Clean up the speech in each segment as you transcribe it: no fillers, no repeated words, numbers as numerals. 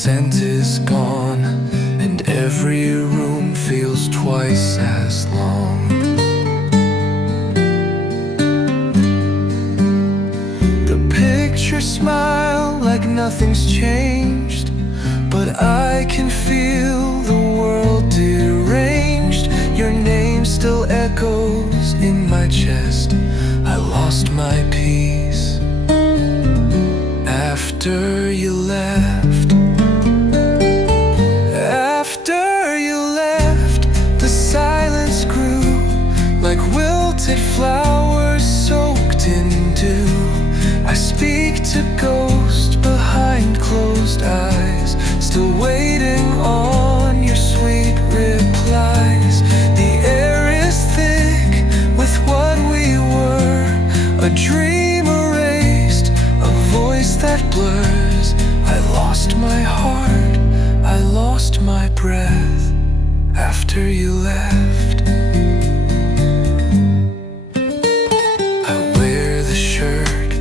scent is gone, and every room feels twice as long. The pictures smile like nothing's changed, but I can feel the world deranged. Your name still echoes in my chest. I lost my peace after you left. After you left, the silence grew like wilted flowers soaked in dew. I speak to ghosts behind closed eyes, still waiting on your sweet replies. The air is thick with what we were, a dream erased, a voice that blurs. I lost my heart, I lost my breath after you left. I wear the shirt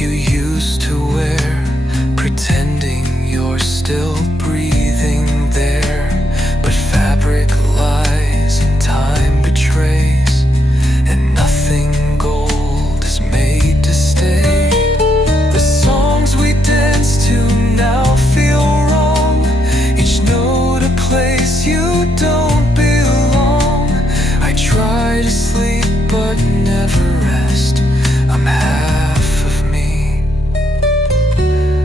you used to wear, pretending you're still breathing there. But fabric lies and time betrays, and nothing gold is made to stay. The songs we dance to now feel wrong, each note a place you don't belong. I try to sleep but never rest. I'm half of me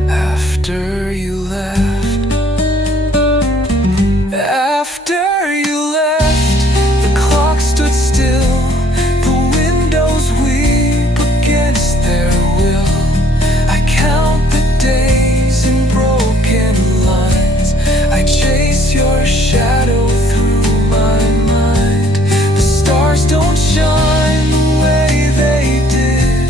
after you left. After you left, the clock stood still, the windows weep against their will. I count the days in broken lines, I chase your shadow through my mind. The stars don't shine the way they did,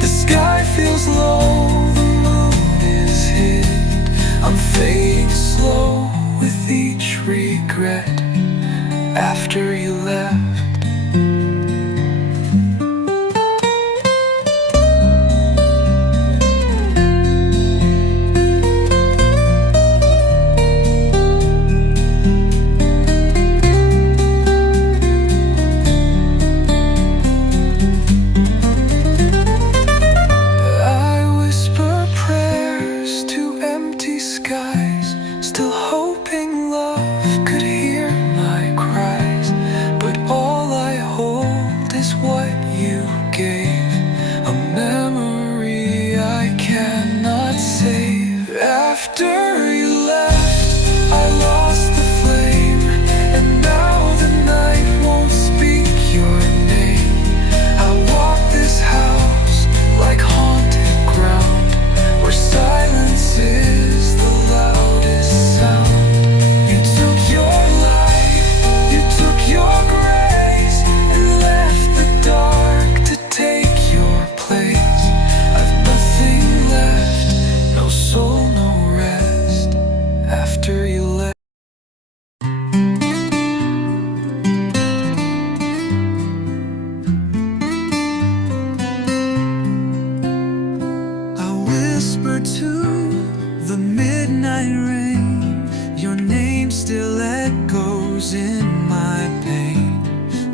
the sky feels low, the moon is hid. I'm fading slow with each regret after you left. I whisper prayers to empty skies, still hoping love could hear my cries. But all I hold is what you gave, a memory I cannot save. After you left, I lost the flame, and now the night won't speak your name. I walk this house like haunted ground, where silence is the loudest sound. You took your light, you took your grace, and left the dark to take your place. I've nothing left, no soul, no rest after you left. I whisper to the midnight rain, your name still echoes in my pain.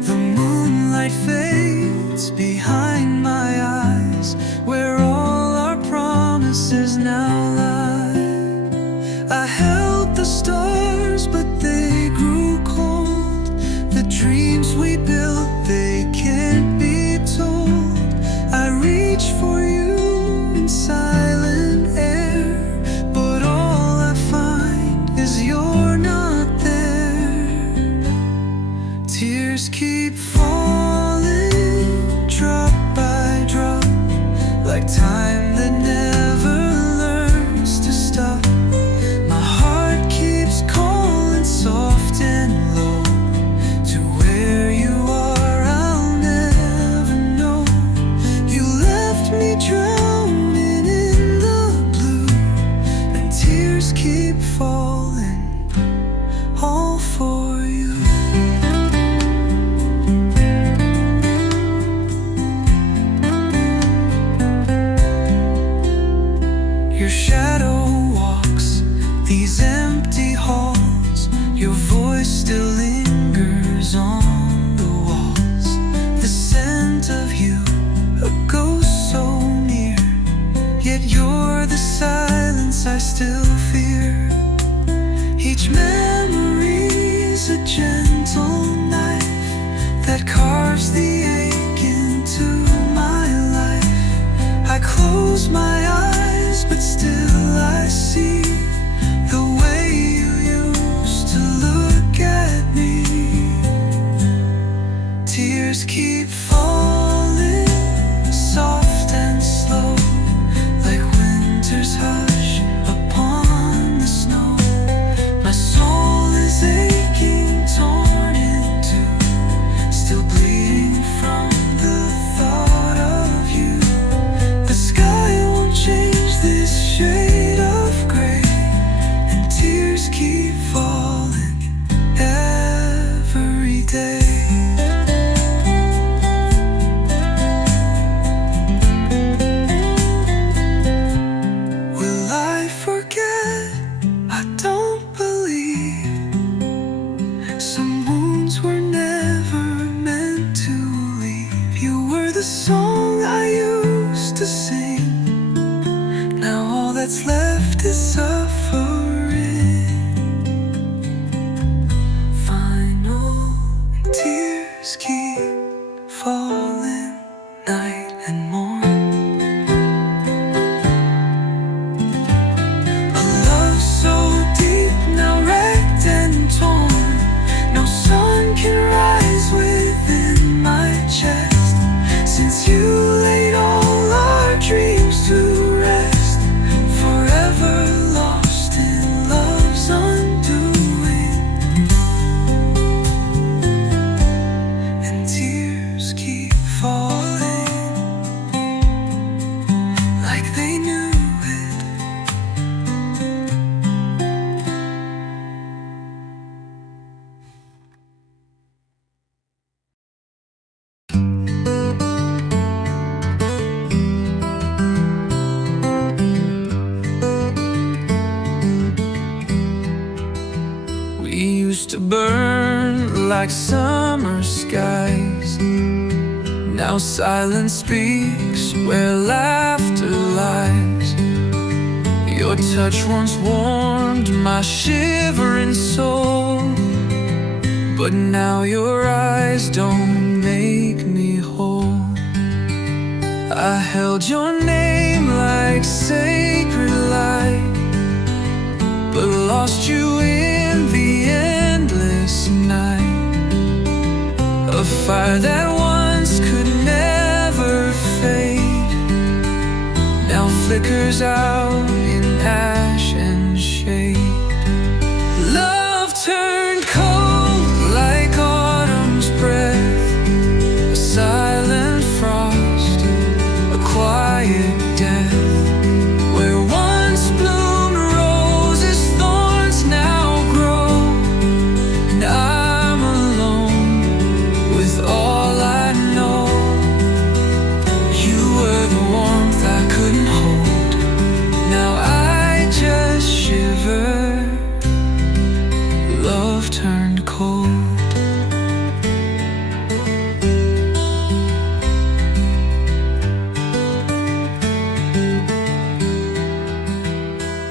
The moonlight fades behind my eyes, where all our promises now lie. I held the stars, but they grew cold. The dreams we built, they can't be told. I reach for you in silent air, but all I find is you're not there. Tears keep falling, drop by drop, like time that never learns to stop. My heart keeps calling soft and low, to where you are I'll never know. You left me drowning in the blue, and tears keep falling, all for you. Your shadow walks these empty halls, your voice still lingers on the walls. The scent of you, a ghost so near, yet you're the silence I still fear. Each memory's a gentle knife that carves the ache into my life. I close my eyes, but still I see the way you used to look at me. Tears keep falling, soft and slow, like winter's hush upon the snow. My soul is aching, torn in two, still bleeding from the thought of you. The sky won't change this shade of gray, and tears keep falling every day. Will I forget? I don't believe. Some wounds were never meant to leave. You were the song I used to sing. Now all that's left is suffering. Final tears keep falling night and morn. A love so deep, now wrecked and torn. No sun can rise within my chest, since you laid all our dreams to rest. Forever lost in love's undoing, and tears keep falling like they knew it. We used to burn like summer skies. Now silence speaks where laughter lies. Your touch once warmed my shivering soul, but now your eyes don't make me whole. I held your name like sacred light, but lost you in the endless night. A fire that once could never fade now flickers out in ash and shade. Love turned cold like autumn's breath, a silent frost, a quiet death. Where once bloomed roses, thorns now grow, and I'm alone with all I know. You were the warmth I couldn't hold, now I just shiver. Love turned cold.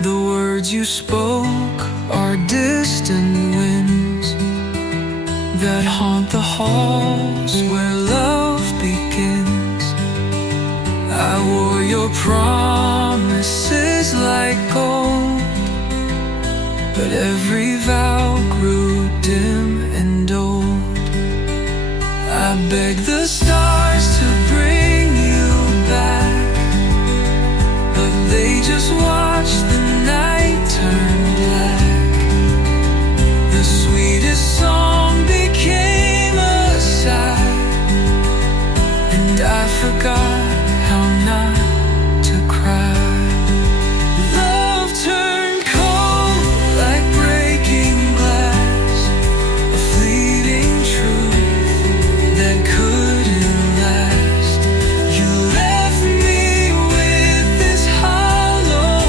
The words you spoke are distant winds that haunt the halls where love begins. I wore your promises like gold, but every vow grew dim and old. I begged the stars to bring you back, but they just watched the night turn black. The sweetest song became a sigh, and I forgot how not to cry. Love turned cold like breaking glass, a fleeting truth that couldn't last. You left me with this hollow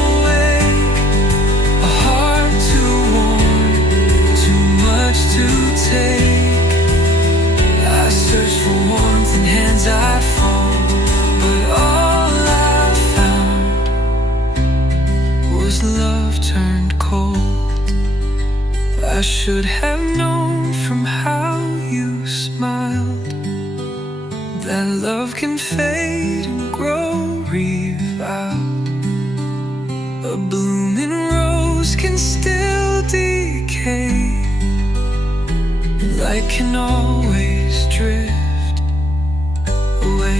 I should have known from how you smiled that love can fade and grow reviled. A blooming rose can still decay. Light can always drift away.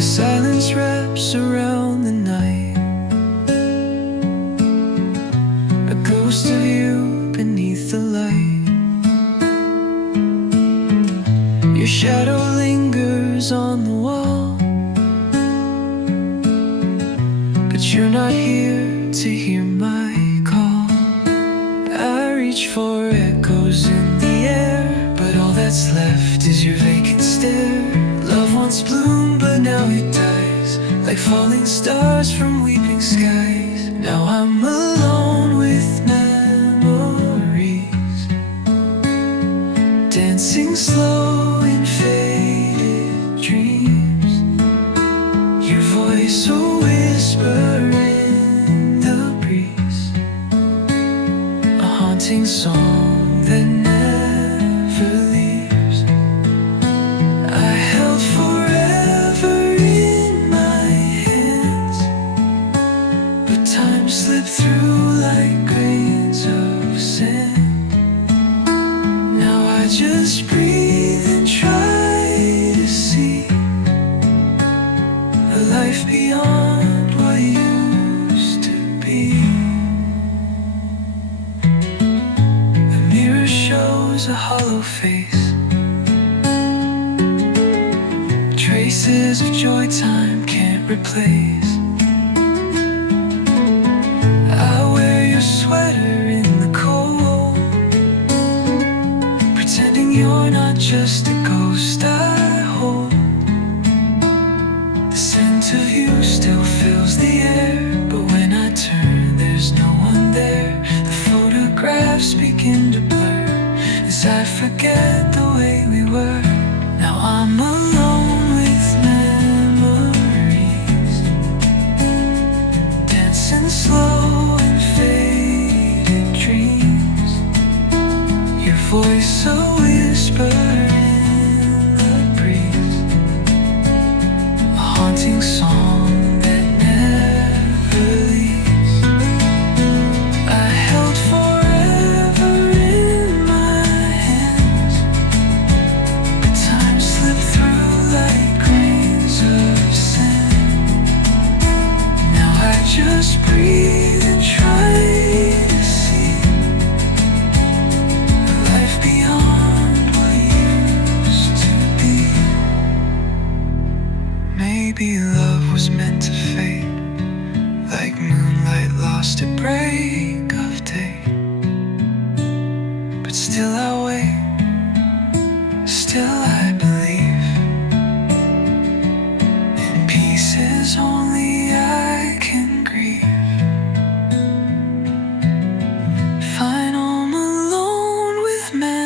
Silence wraps around the night, a ghost of you beneath the light. Your shadow lingers on the wall, but you're not here to hear my call. I reach for echoes in the air, but all that's left is your vacant stare. Love once bloomed, but now it dies, like falling stars from weeping skies. Now I'm alone with memories, dancing slow in faded dreams. Your voice a whisper in the breeze, a haunting song that never leaves. I held forever in my hands, but time slipped through like grains of sand. Now I just breathe and try to see a life beyond what used to be. The mirror shows a hollow face, traces of joy time can't replace. I wear your sweater in the cold, pretending you're not just a ghost I hold. The scent of you still fills the air, but when I turn there's no one there. The photographs begin to blur as I forget the way we were. Now I'm alone with memories, dancing slow in faded dreams. Your voice a whisper in the breeze, a haunting song that never leaves. I held forever in my hands, but time slipped through like grains of sand. Now I just breathe and try to see a life beyond what used to be. Maybe love was meant to fade, like moonlight lost at break of day. But still I wait, still I believe in pieces only I can grieve. Fine, I'm alone with memory,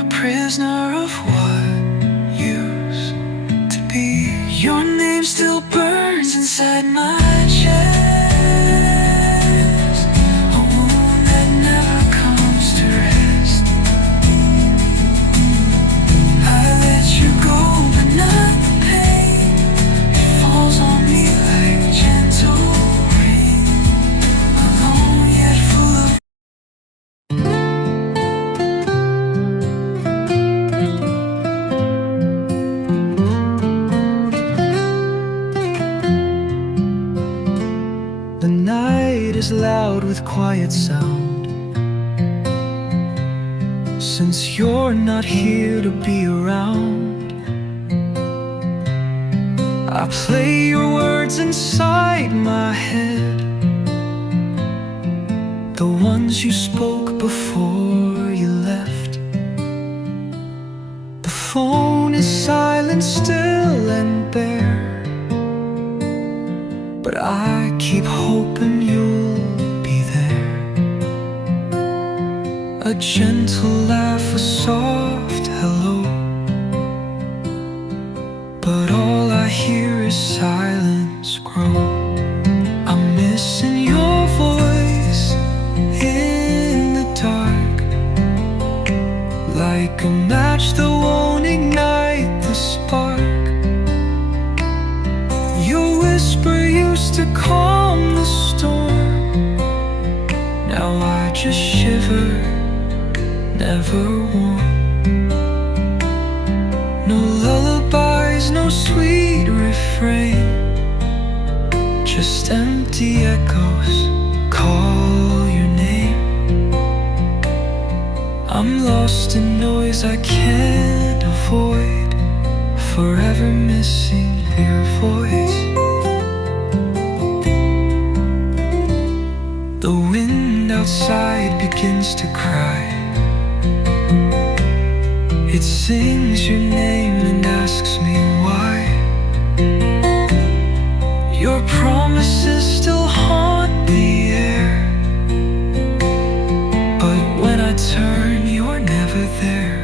a prisoner of what used to be. Your name still burns inside my chest, a wound that never comes to rest. I let you go, but not the pain. It is loud with quiet sound. Since you're not here to be around, I play your words inside my head, the ones you spoke before you left. The phone is silent, still and bare, but I keep hoping you'll be there. A gentle laugh, a soft hello, but all I hear is silence grow. I'm missing your voice in the dark, like a match that won't ignite the spark. Your whisper used to calm the storm, now I just shiver, never warm. No lullabies, no sweet refrain, just empty echoes call your name. I'm lost in noise I can't avoid, forever missing your voice. The wind outside begins to cry. It sings your name and asks me why. Your promises still haunt the air, but when I turn, you're never there.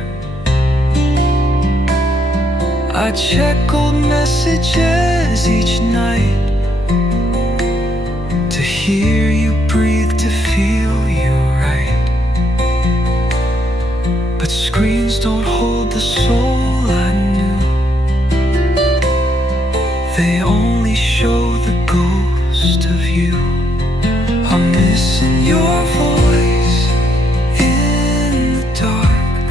I check old messages each night, to hear you breathe, to feel you right. But screens don't hold the soul I knew, they only show the ghost of you. I'm missing your voice in the dark,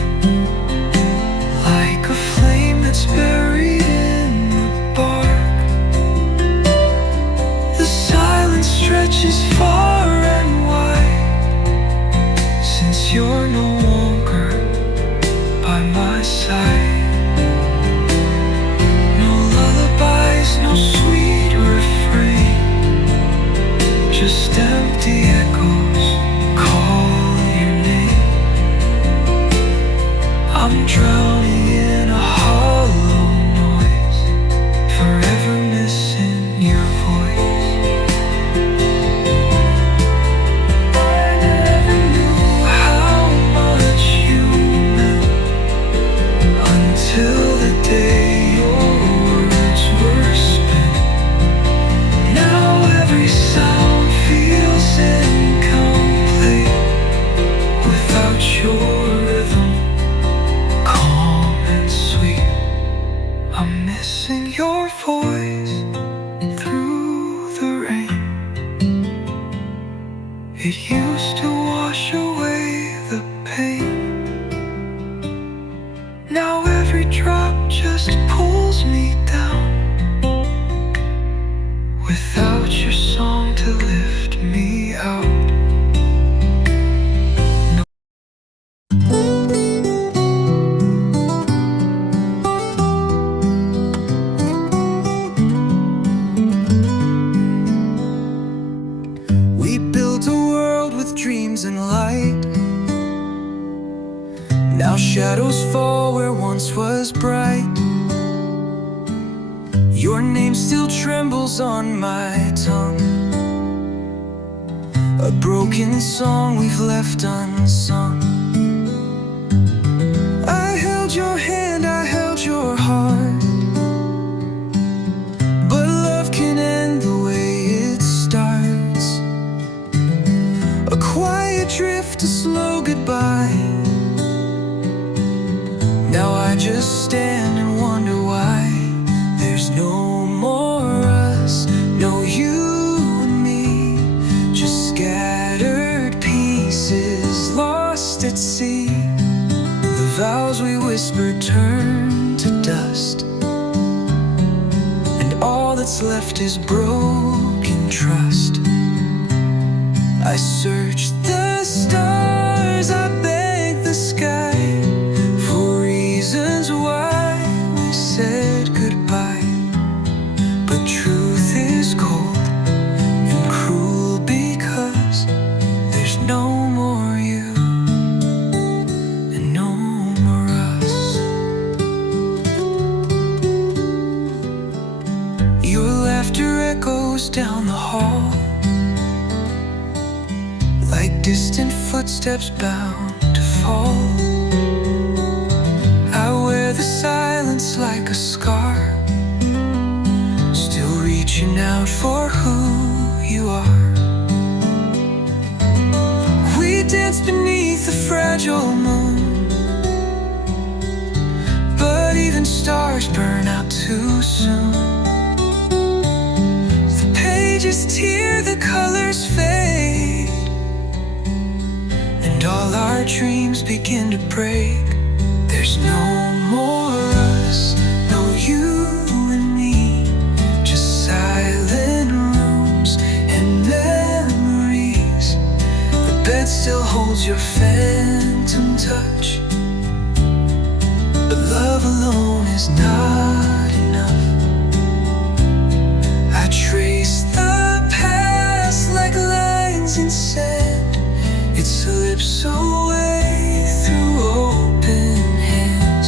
like a flame that's buried in the bark. The silence stretches far and wide, since you're no longer by my side. No lullabies, no sweet refrain, just empty echoes call your name. I'm drowning in a hollow noise, forever missing your voice. I never knew how much you meant until the day your words were spent. Now every sound feels incomplete without your rhythm, calm and sweet. I'm missing your voice through the rain. It used to wash away the pain, now every drop just pulls me down, without your song to lift me out. We built a world with dreams and light, now shadows fall where once was bright. Your name still trembles on my tongue, a broken song we've left unsung. I held your hand, I held your heart, but love can end the way it starts. A quiet drift, a slow goodbye. Now I just stand and wonder why there's no more us, no you and me, just scattered pieces lost at sea. The vows we whispered turn to dust, and all that's left is broken trust. I searched the stars, I begged the sky for reasons why we said goodbye. But truth is cold and cruel because there's no more you and no more us. Your laughter echoes down the hall like distant footsteps bound to fall. I wear the silence like a scar, still reaching out for who you are. We dance beneath the fragile moon, but even stars burn out too soon. The pages tear, the colors fade, and all our dreams begin to break. There's no more us, no you and me, just silent rooms and memories. The bed still holds your phantom touch, but love alone is not enough. I trace the past like lines in sand. It slips away through open hands.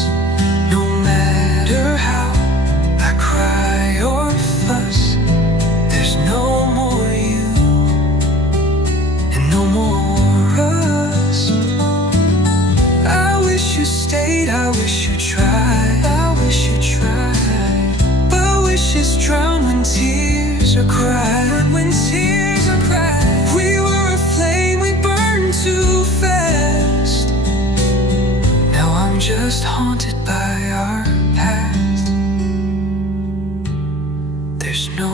No matter how I cry or fuss, there's no more you and no more us. I wish you stayed, I wish you tried, I wish you tried. But wishes drown when tears are cried, when tears are cried. We were a flame, we burned too fast. Now I'm just haunted by our past. There's no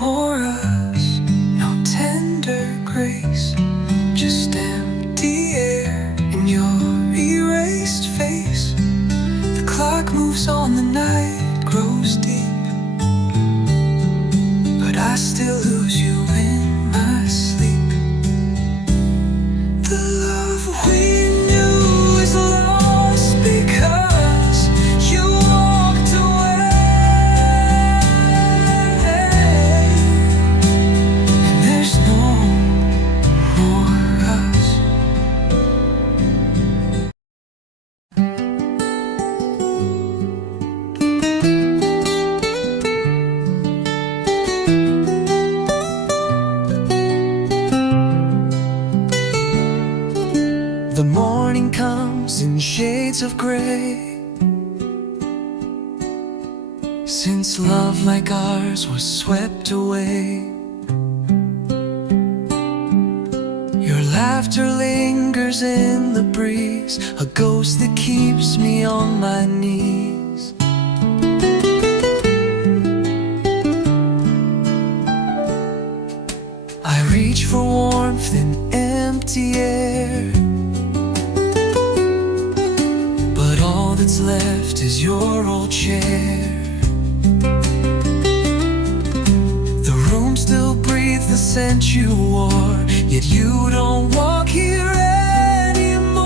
more us, no tender grace, just empty air in your erased face. The clock moves on, the night grows deep, but I still lose you in my sleep. The love we knew is lost because you walked away, and there's no more us. The morning comes in shades of gray, since love like ours was swept away. Your laughter lingers in the breeze, a ghost that keeps me on my knees. I reach for warmth in empty air, but all that's left is your old chair. The room still breathes the scent you wore, yet you don't walk here anymore.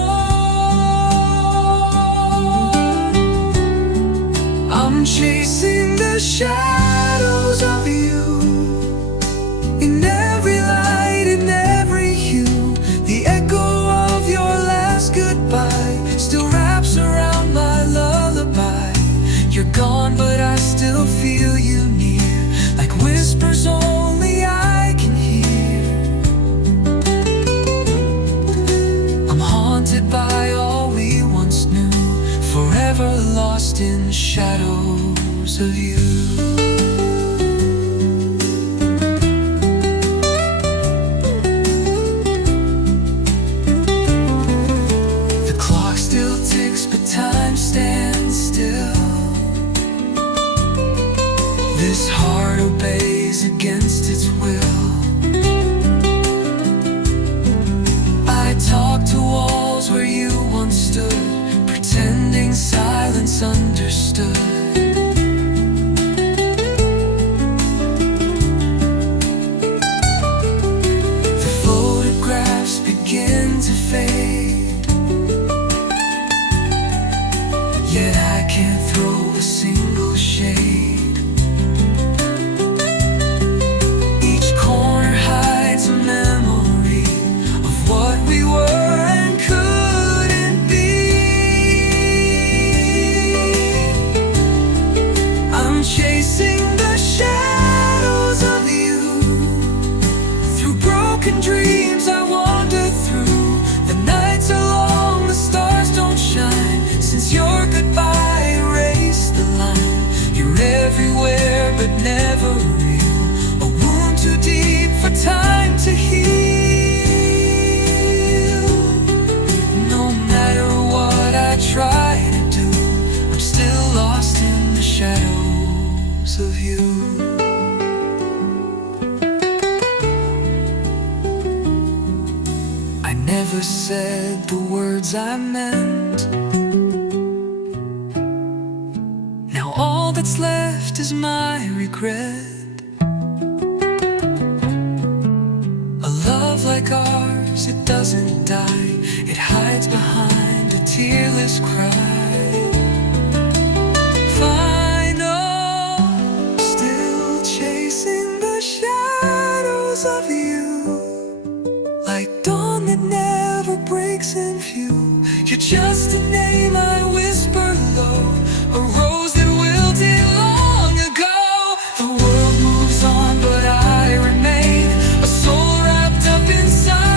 I'm chasing the shadows of you, in every light, in every hue. The echo of your last goodbye still wraps around my lullaby. You're gone, but I still feel you near, like whispers only I can hear. I'm haunted by all we once knew, forever lost in shadows of you. Time stands still. This heart obeys against its will. I talk to walls where you once stood, pretending silence understood. The photograph never real, a wound too deep for time to heal. No matter what I try to do, I'm still lost in the shadows of you. I never said the words I meant. Now all that's left is my regret. A love like ours, it doesn't die, it hides behind a tearless cry. Final, still chasing the shadows of you, like dawn that never breaks in view. You're just a name I whisper low, a rose that wilted long ago. The world moves on, but I remain, a soul wrapped up in silent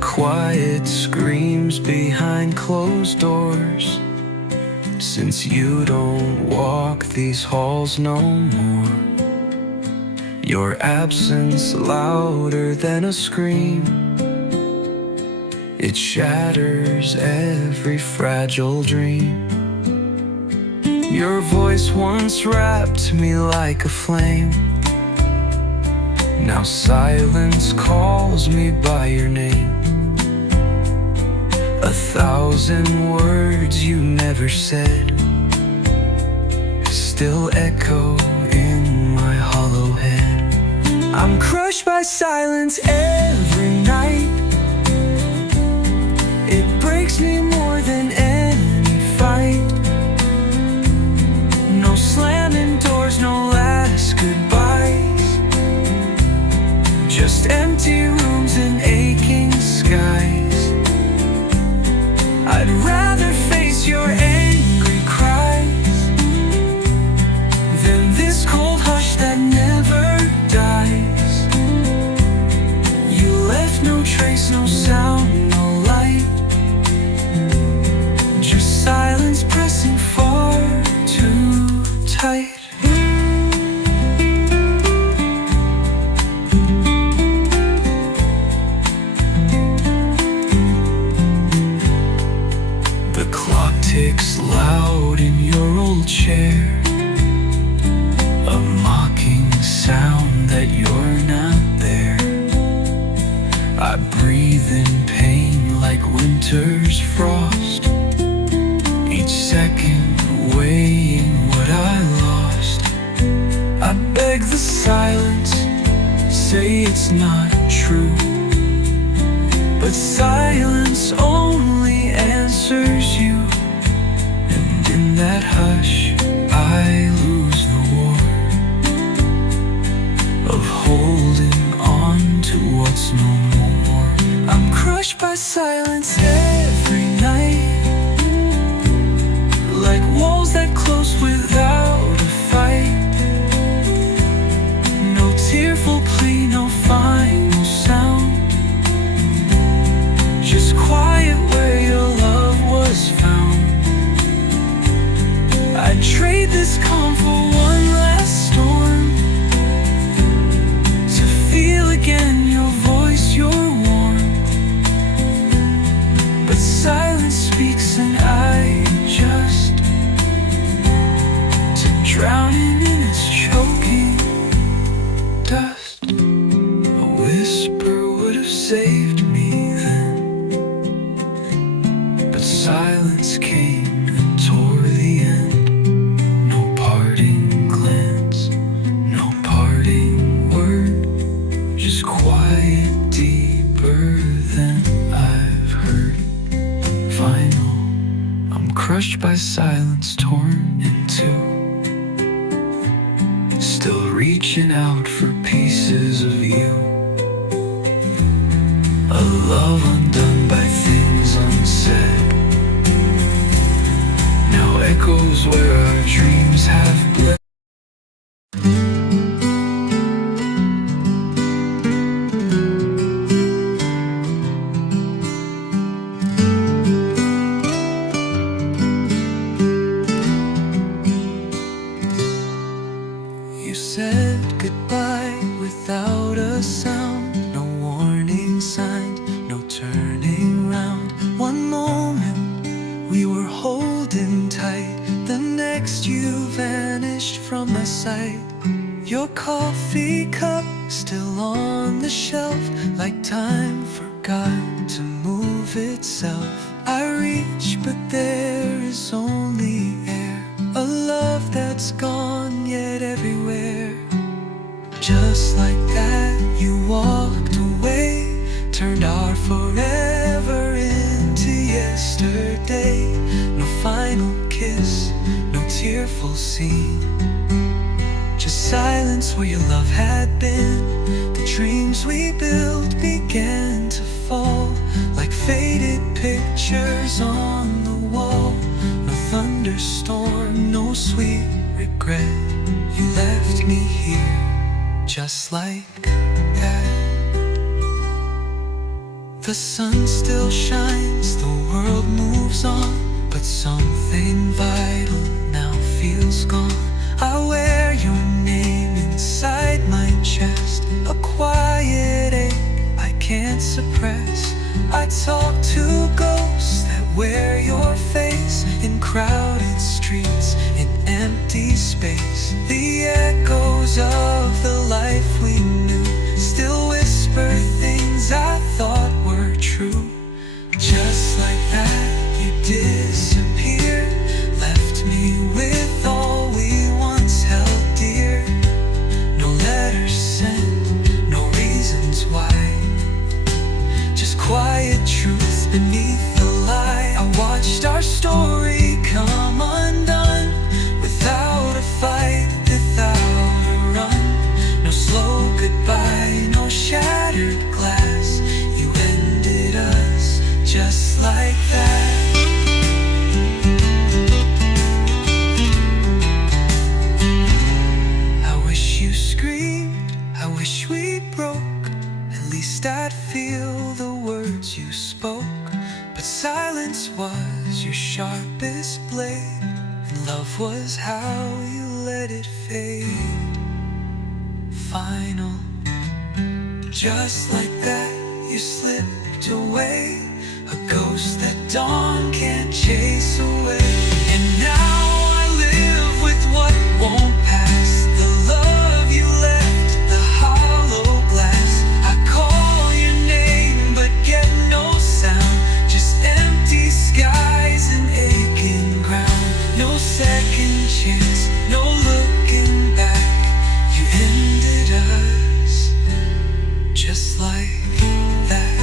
quiet screams behind closed doors. Since you don't walk these halls no more, your absence louder than a scream. It shatters every fragile dream. Your voice once wrapped me like a flame. Now silence calls me by your name. 1,000 words you never said still echo in my hollow head. I'm crushed by silence every night. It breaks me more than any fight. No slamming doors, no last goodbyes, just empty rooms and aching skies. I'd rather face your angry cries than this cold hush that never dies. You left no trace, no sound, no light, just silence pressing far too tight. Ticks loud in your old chair, a mocking sound that you're not there. I breathe in pain like winter's frost, each second weighing what I lost. I beg the silence, say it's not true, but silence only answers you. In that hush, I lose the war of holding on to what's no more. I'm crushed by silence every night, like walls that close without a fight. No tearful plea, no final sound, just quiet where your love was found. I'd trade this calm for one last storm, to feel again your voice, your warmth. But silence speaks and I adjust to drowning in its choking dust. A whisper would have saved me then, but silence came and tore the end. Quiet, deeper than I've heard. Final, I'm crushed by silence, torn in two, still reaching out for pieces of you. a sound, no warning signs, no turning round. One moment we were holding tight, the next you vanished from my sight. Your coffee cup still on the shelf, like time forgot to move itself. I reach, but there is only air, a love that's gone yet everywhere. Just like that you walked away, turned our forever into yesterday. No final kiss, no tearful scene, just silence where your love had been. The dreams we built began to fall, like faded pictures on the wall. No thunderstorm, no sweet regret. You left me here, just like that. The sun still shines, the world moves on, but something vital now feels gone. I wear your name inside my chest, a quiet ache I can't suppress. I talk to ghosts that wear your face, in crowded streets, in empty space. The echoes of the life we knew still whisper things I thought were true. Just like that you disappeared, left me with all we once held dear. No letters sent, no reasons why, just quiet truth beneath the lie. I watched our story come undone, without a fight, without a run. No slow goodbye, no shattered glass. You ended us just like that. I wish you screamed, I wish we broke, at least I'd feel the words you spoke. But silence was your sharpest blade, and love was how you let it fade. Final, just like that you slipped away, a ghost that dawn can't chase away. And now I live with what won't pass, the love you left, the hollow glass. I call your name but get no sound, just empty skies and aching ground. No second chance, no looking back. You ended us just like that.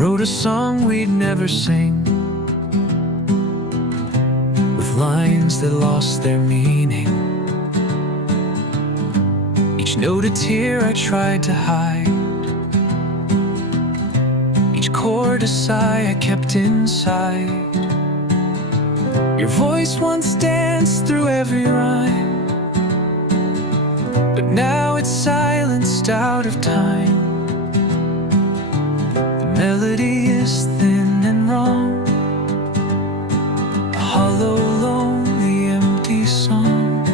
Wrote a song we'd never sing, with lines that lost their meaning. Each note a tear I tried to hide, each chord a sigh I kept inside. Your voice once danced through every rhyme, but now it's silenced out of time. Melody is thin and wrong, a hollow, lonely, empty song.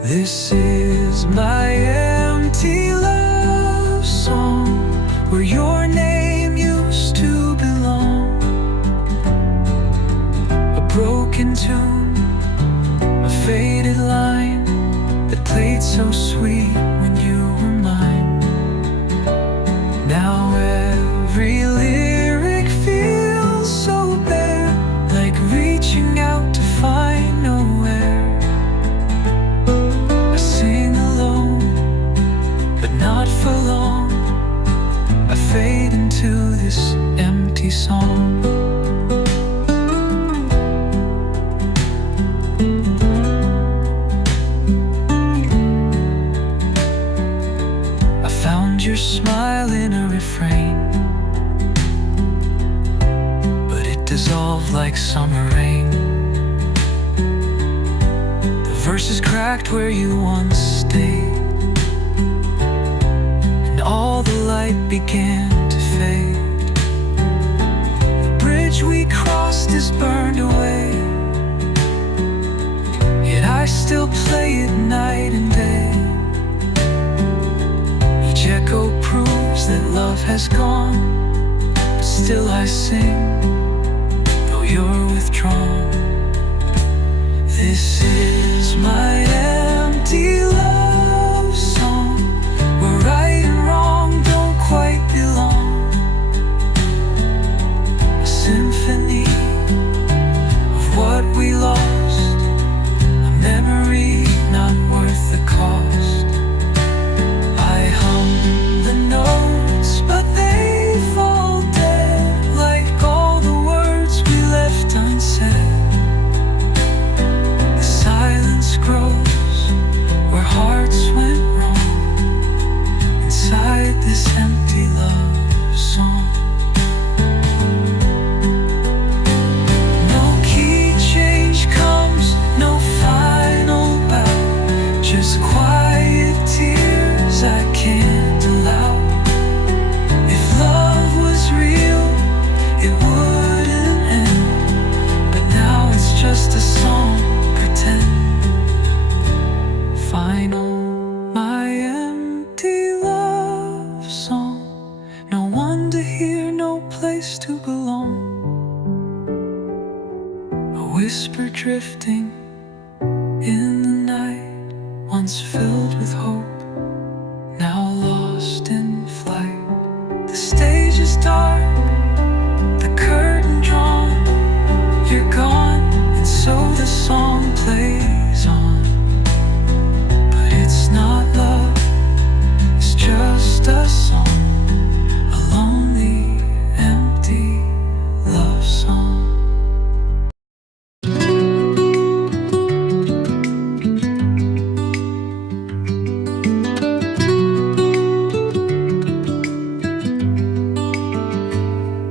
This is my empty love song, where your name used to belong. A broken tune, a faded line that played so sweet when you were mine. Now every lyric feels so bare, like reaching out to find nowhere. I sing alone, but not for long. I fade into this empty song. like summer rain. The verses cracked where you once stayed, and all the light began to fade. The bridge we crossed is burned away, yet I still play it night and day. Each echo proves that love has gone, but still I sing, though you're withdrawn. This is my empty love song, where right and wrong don't quite belong. A symphony of what we lost, a memory not worth the cost. I hum the notes, but they fall dead, like all the words we left unsaid. The silence grows where hearts went wrong, inside this empty love song. No key change comes, no final bow, just quiet tears I can't allow. If love was real, it wouldn't end, but now it's just a song, pretend. Final, my empty love song, no one to hear, no place to belong. A whisper drifting in the night, once filled with hope, now lost in flight. The stage is dark, the curtain drawn, you're gone, and so the song plays on. But it's not love, it's just a song, a lonely, empty love song.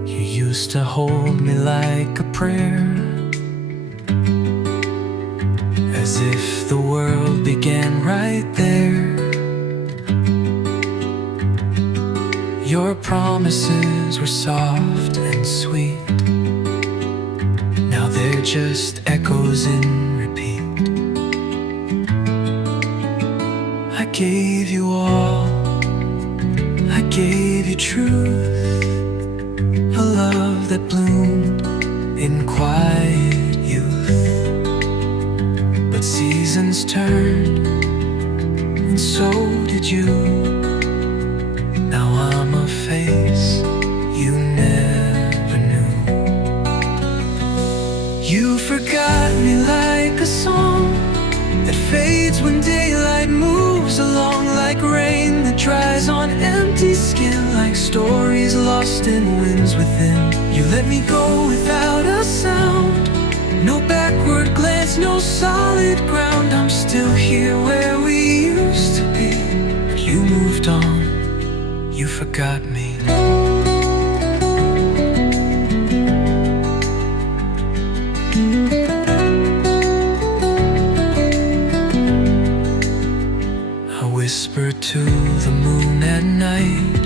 You used to hold me like a prayer, as if the world began right there. Your promises were soft and sweet, now they're just echoes in repeat. I gave you all, I gave you truth, a love that bloomed in quiet youth. But seasons turned, and so did you. Now I'm a face you never knew. You forgot me like a song that fades when daylight moves along, like rain that dries on empty skin, like stories lost in winds within. You let me go without a sound, no backward glance, no solid ground. I'm still here where we used to be, but you moved on, you forgot me. I whisper to the moon at night,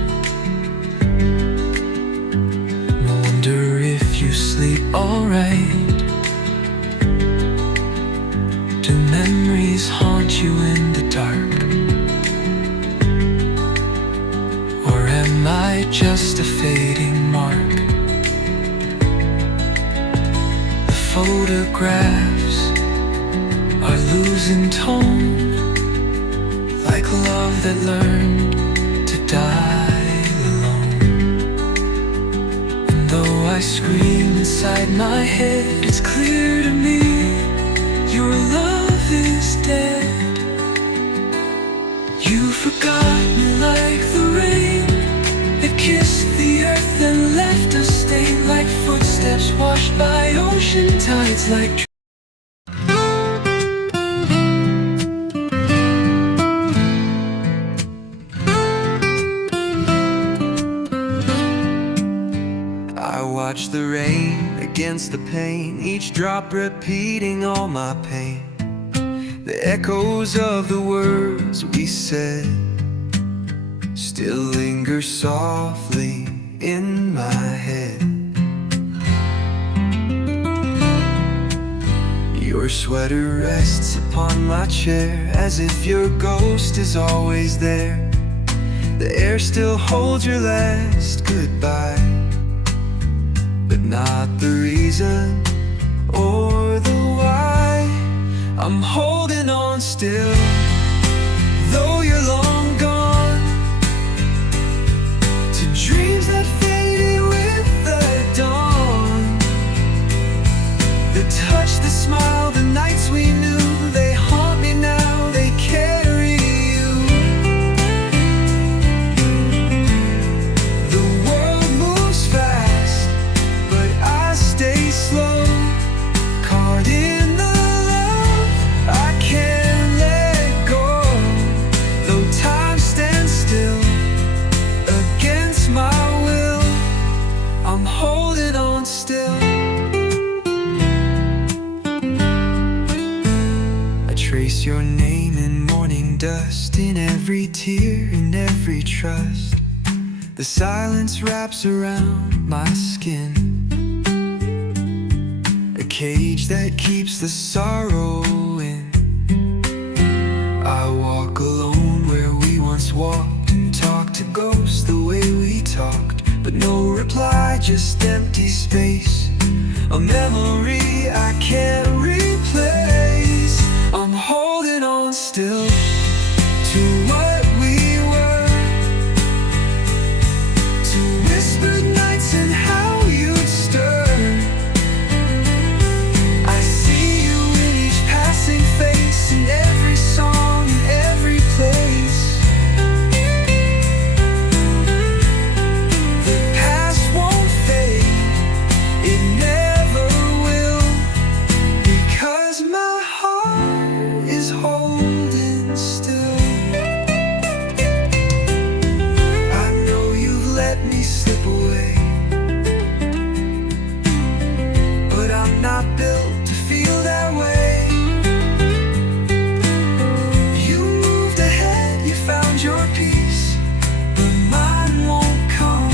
I wonder if you sleep alright. Do memories haunt you in the dark, or am I just a fading mark? The photographs are losing tone, like love that learned to die alone. And though I scream inside my head, it's clear to me your love is dead. You forgot me like the rain that kissed the earth and left a stain, like footsteps washed by ocean tides, like I watch the rain against the pain, each drop repeating all my pain. The echoes of the words we said still linger softly in my head. Your sweater rests upon my chair, as if your ghost is always there. The air still holds your last goodbye, but not the reason or the why. I'm holding on still, though you're long gone, to dreams that faded with the dawn. The touch, the smile, the nights we knew, they haunt me now, they carry you. The world moves fast, but I stay slow, caught in the love I can't let go. Though time stands still against my will, I'm holding on still. Trace your name in morning dust, in every tear, in every trust. The silence wraps around my skin, a cage that keeps the sorrow in. I walk alone where we once walked, and talk to ghosts the way we talked, but no reply, just empty space, a memory I can't replace. I'm holding on still to what we were, to whispered nights and how you'd stir. I see you in each passing face, in every song, in every place. The past won't fade, it never will, because my heart is holding still. I know you've let me slip away, but I'm not built to feel that way. You moved ahead, you found your peace, but mine won't come.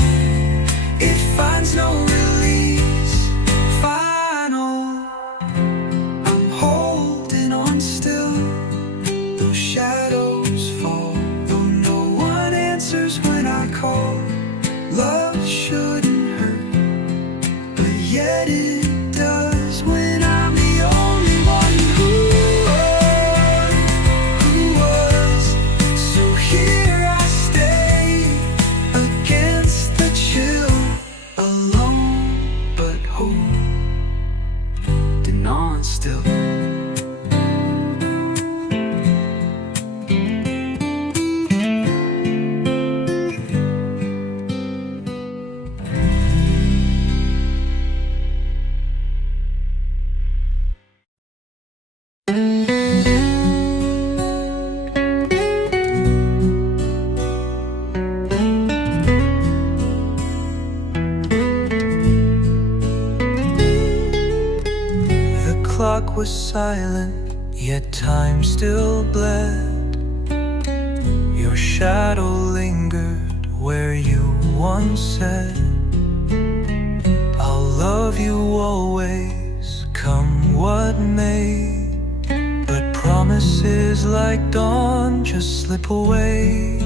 It finds no release, final. I'm holding on still, though shadows fall, though no one answers when I call. Love shouldn't hurt, but yet it does when I'm the only one who was. So here I stay against the chill, alone but holding on still. The clock was silent, yet time still bled. Your shadow lingered where you once said, I'll love you always, come what may. But promises like dawn just slip away.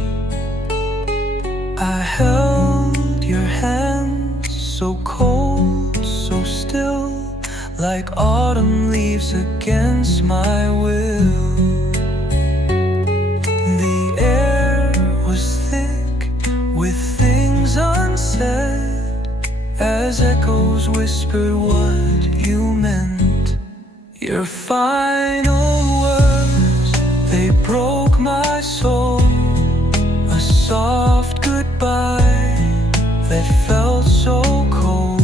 I held your hand so cold, so still, like autumn leaves against my will. The air was thick with things unsaid, as echoes whispered what you meant. Your final words, they broke my soul, a soft goodbye that felt so cold.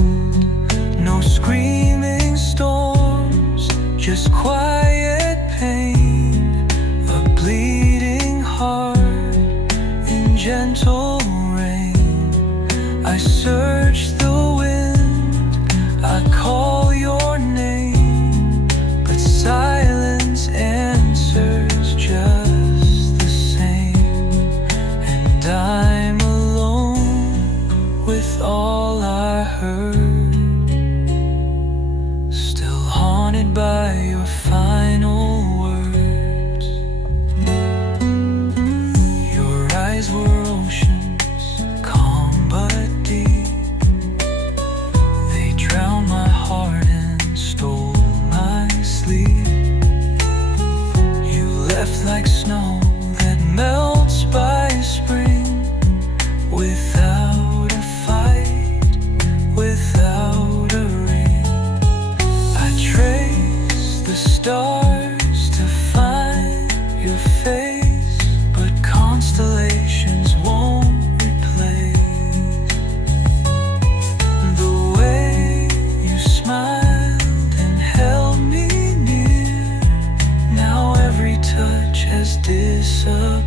No screaming storms, just quiet pain, a bleeding heart in gentle rain. I searched the wind, I called all I heard. Still haunted by your final words. Your eyes were oceans, calm but deep. They drowned my heart and stole my sleep. You left like snow that melts by spring, without a fight, without a ring. I trace the stars to find your face, but constellations won't replace the way you smiled and held me near. Now every touch has disappeared.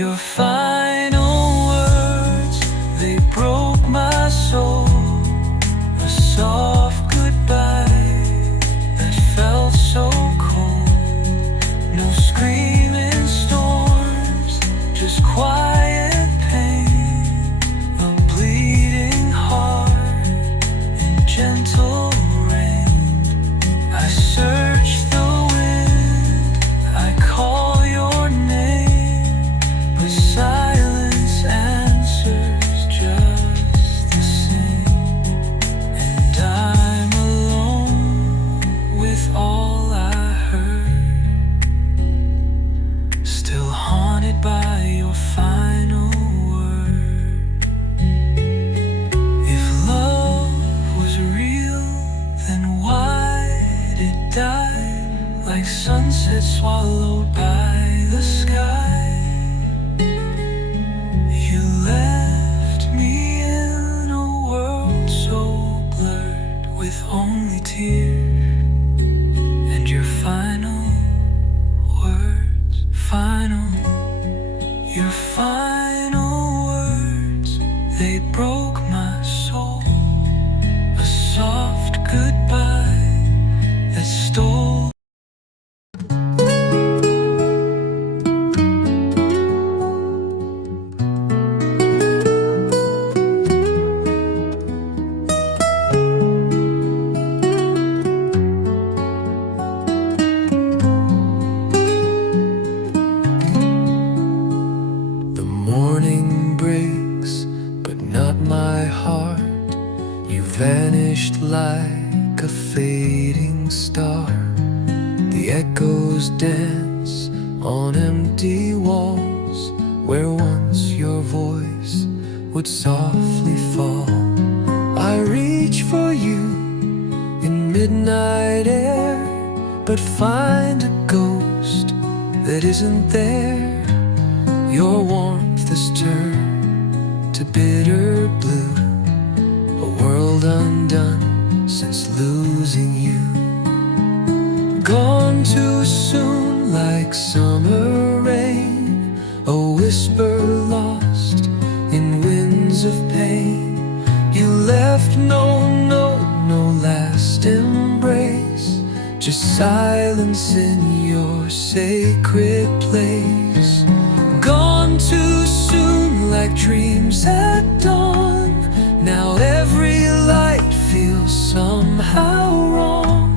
Your final words, they broke my soul. A soft goodbye that felt so cold. No screaming storms, just quiet pain. A bleeding heart in gentle rain. I search the wind, I call your name, but silence answers just the same. And I'm alone with all I heard. Still haunted by your final word. If love was real, then why did it die? Like sunset swallowed by the sky. You left me in a world so blurred with only tears. And your final words, your final words, they broke my soul. A soft goodbye that stole. The morning breaks, but not my heart. You vanished like a fading star. The echoes dance on empty walls, where once your voice would softly fall. I reach for you in midnight air, but find a ghost that isn't there. Your warmth has turned to bitter blue, a world undone since losing you. Gone too soon like summer rain, a whisper lost in winds of pain. You left no last embrace, just silence in your sacred place. Gone too soon like dreams at dawn. Now every light feels somehow wrong.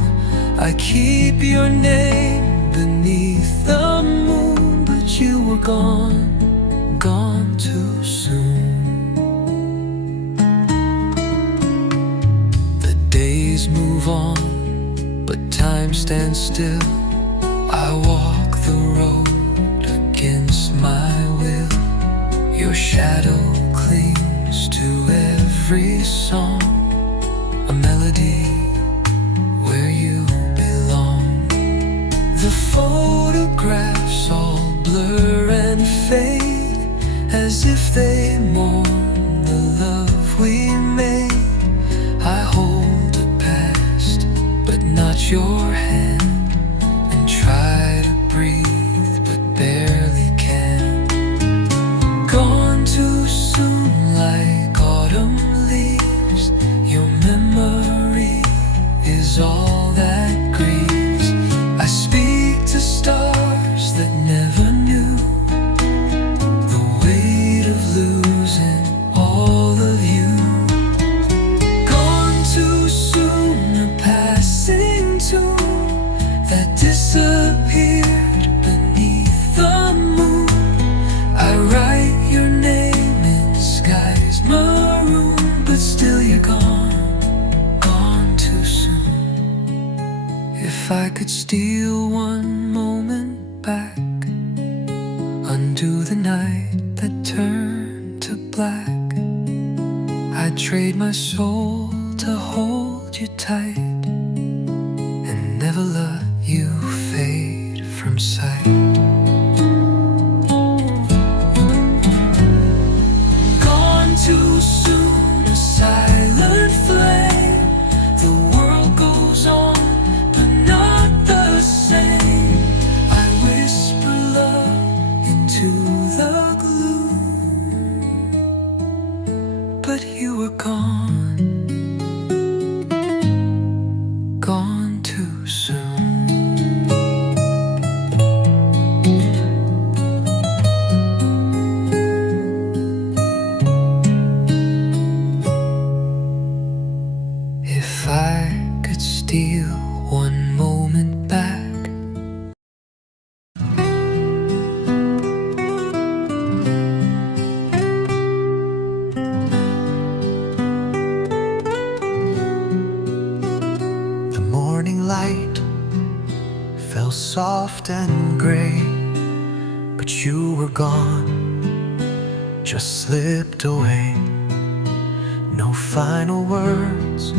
I keep your name beneath the moon, but you were gone, gone too soon. The days move on, but time stands still. I walk the road against my will. Your shadow clings to every song, a melody where you belong. The photographs all blur and fade, as if they mourn the love we made. I hold a past, but not your hand, and try to breathe, but barely can. Gone too soon like autumn leaves. Your memory is all that grieves. I speak to stars that never knew the weight of losing all of you. still you're gone, gone too soon. If I could steal one moment back, undo the night that turned to black, I'd trade my soul to hold you tight and never let you fade from sight. Gone too soon, a silent flame. The world goes on, but not the same. I whisper love into the gloom, but you were gone, gone too soon. If I could steal one moment back, the morning light fell soft and gray, but you were gone, just slipped away. No final words,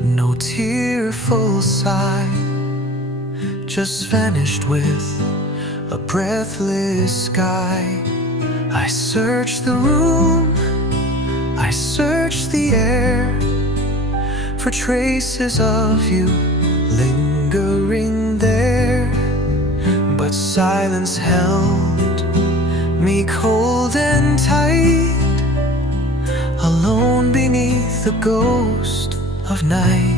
no tearful sigh, just vanished with a breathless sky. I searched the room, I searched the air for traces of you lingering there, but silence held me cold and tight, alone beneath the ghost of night.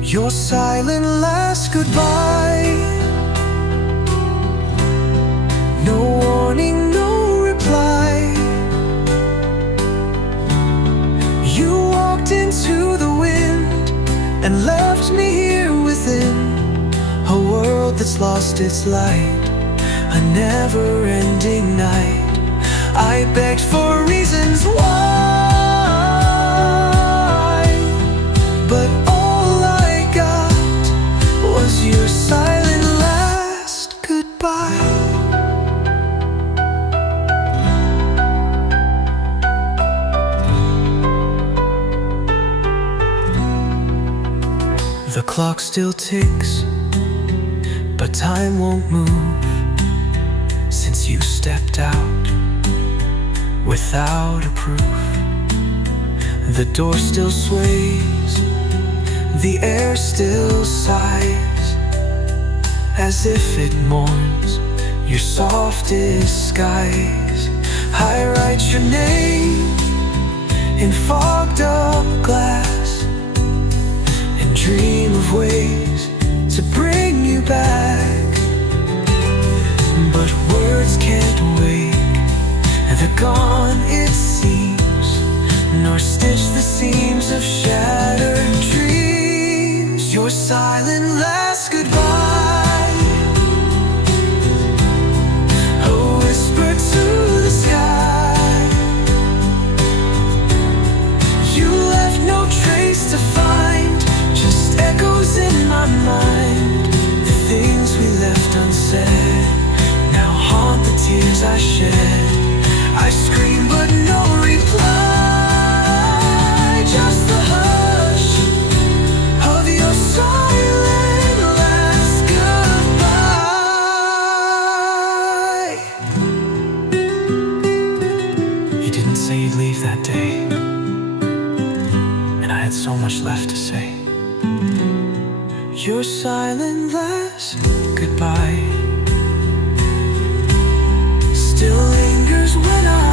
Your silent last goodbye, no warning, no reply. You walked into the wind and left me here within a world that's lost its light, a never-ending night. I begged for reasons why, but all I got was your silent last goodbye. The clock still ticks, but time won't move since you stepped out without a proof. The door still sways, the air still sighs, as if it mourns your softest skies. I write your name in fogged up glass and dream of ways to bring you back, but words can't wake, they're gone it seems, nor stitch the seams of shattered dreams. Your silent last goodbye, a whisper to the sky. You left no trace to find, just echoes in my mind. The things we left unsaid now haunt the tears I shed. I scream but no reply, just the hush of your silent last goodbye. You didn't say you'd leave that day, and I had so much left to say. Your silent last goodbye still lingers when I